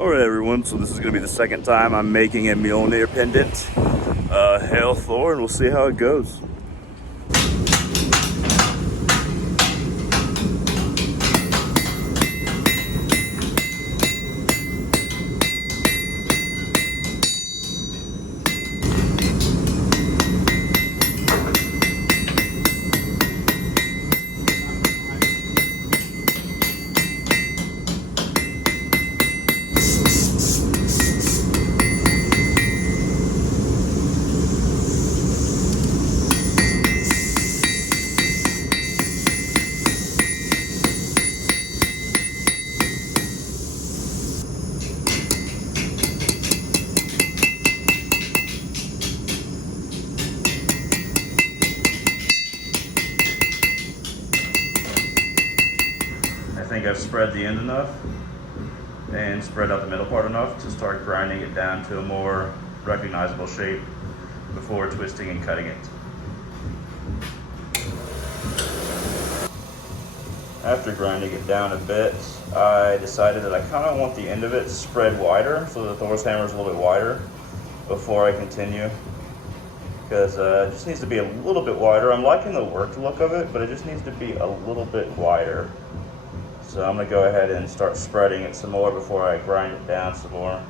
Alright everyone, so this is going to be the second time I'm making a Mjolnir pendant. Hail Thor, and we'll see how it goes. I think I've spread the end enough and spread out the middle part enough to start grinding it down to a more recognizable shape before twisting and cutting it. After grinding it down a bit, I decided that I kind of want the end of it spread wider so that the Thor's hammer is a little bit wider before I continue, because it just needs to be a little bit wider. I'm liking the worked look of it, but it just needs to be a little bit wider. So I'm going to go ahead and start spreading it some more before I grind it down some more.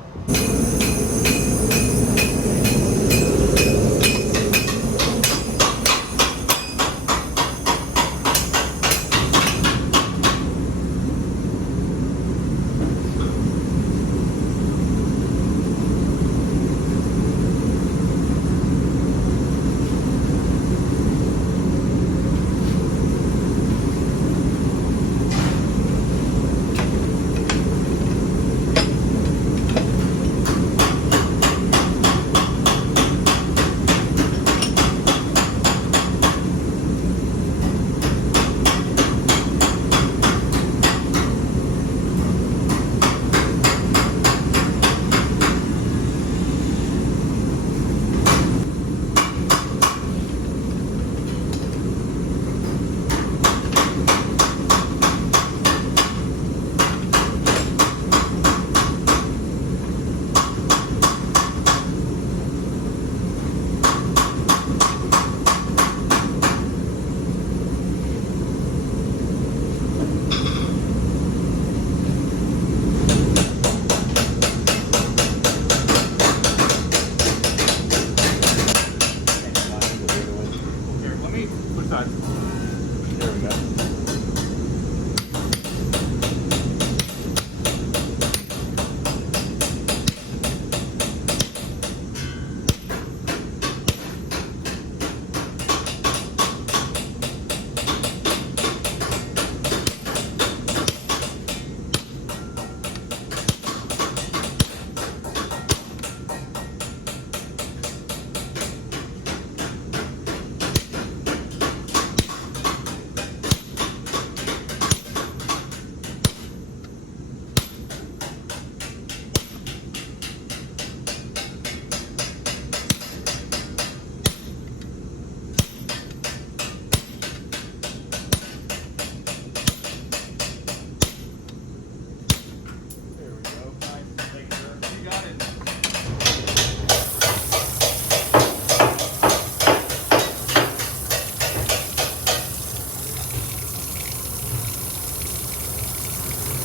There we go.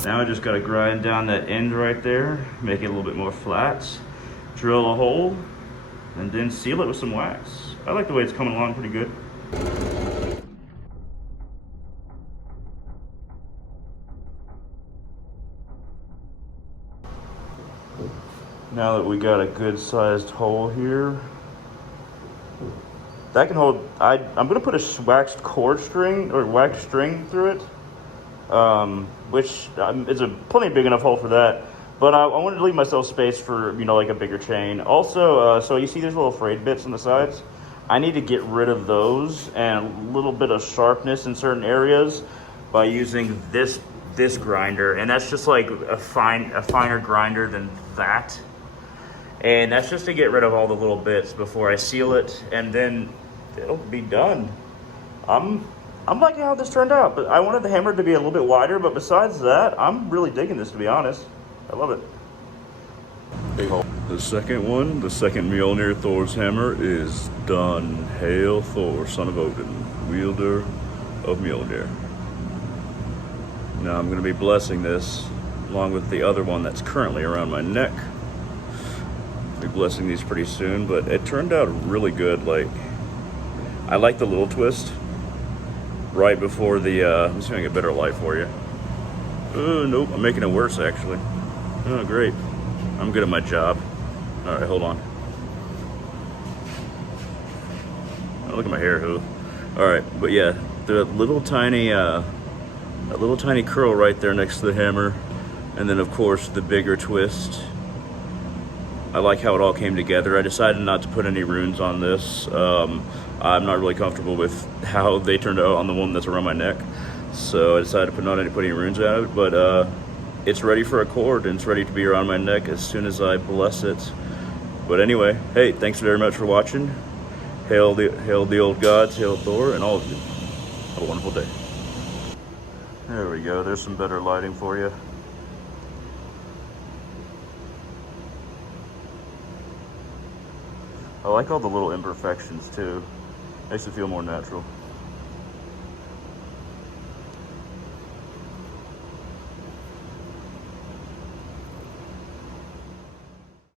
Now I just got to grind down that end right there, make it a little bit more flat, drill a hole, and then seal it with some wax. I like the way it's coming along pretty good. Now that we got a good sized hole here, that can hold, I'm gonna put a waxed cord string or waxed string through it. Which is a plenty big enough hole for that, but I wanted to leave myself space for, you know, like a bigger chain. Also, so you see these little frayed bits on the sides? I need to get rid of those and a little bit of sharpness in certain areas by using this grinder, and that's just like a finer grinder than that. And that's just to get rid of all the little bits before I seal it, and then it'll be done. I'm liking how this turned out, but I wanted the hammer to be a little bit wider, but besides that, I'm really digging this, to be honest. I love it. The second one, the second Mjolnir Thor's hammer is done. Hail Thor, son of Odin, wielder of Mjolnir. Now I'm going to be blessing this along with the other one that's currently around my neck. I'll be blessing these pretty soon, but it turned out really good. Like, I like the little twist right before the, let me see if I can get better light for you. Nope, I'm making it worse actually. Oh, great. I'm good at my job. All right, hold on. Oh, look at my hair, who? All right, but yeah, the little tiny, that little tiny curl right there next to the hammer, and then of course the bigger twist. I like how it all came together. I decided not to put any runes on this. I'm not really comfortable with how they turned out on the one that's around my neck, so I decided to not put any runes on it. But it's ready for a cord, and it's ready to be around my neck as soon as I bless it. But anyway, hey, thanks very much for watching. Hail the old gods, hail Thor, and all of you. Have a wonderful day. There we go. There's some better lighting for you. I like all the little imperfections too. Makes it feel more natural.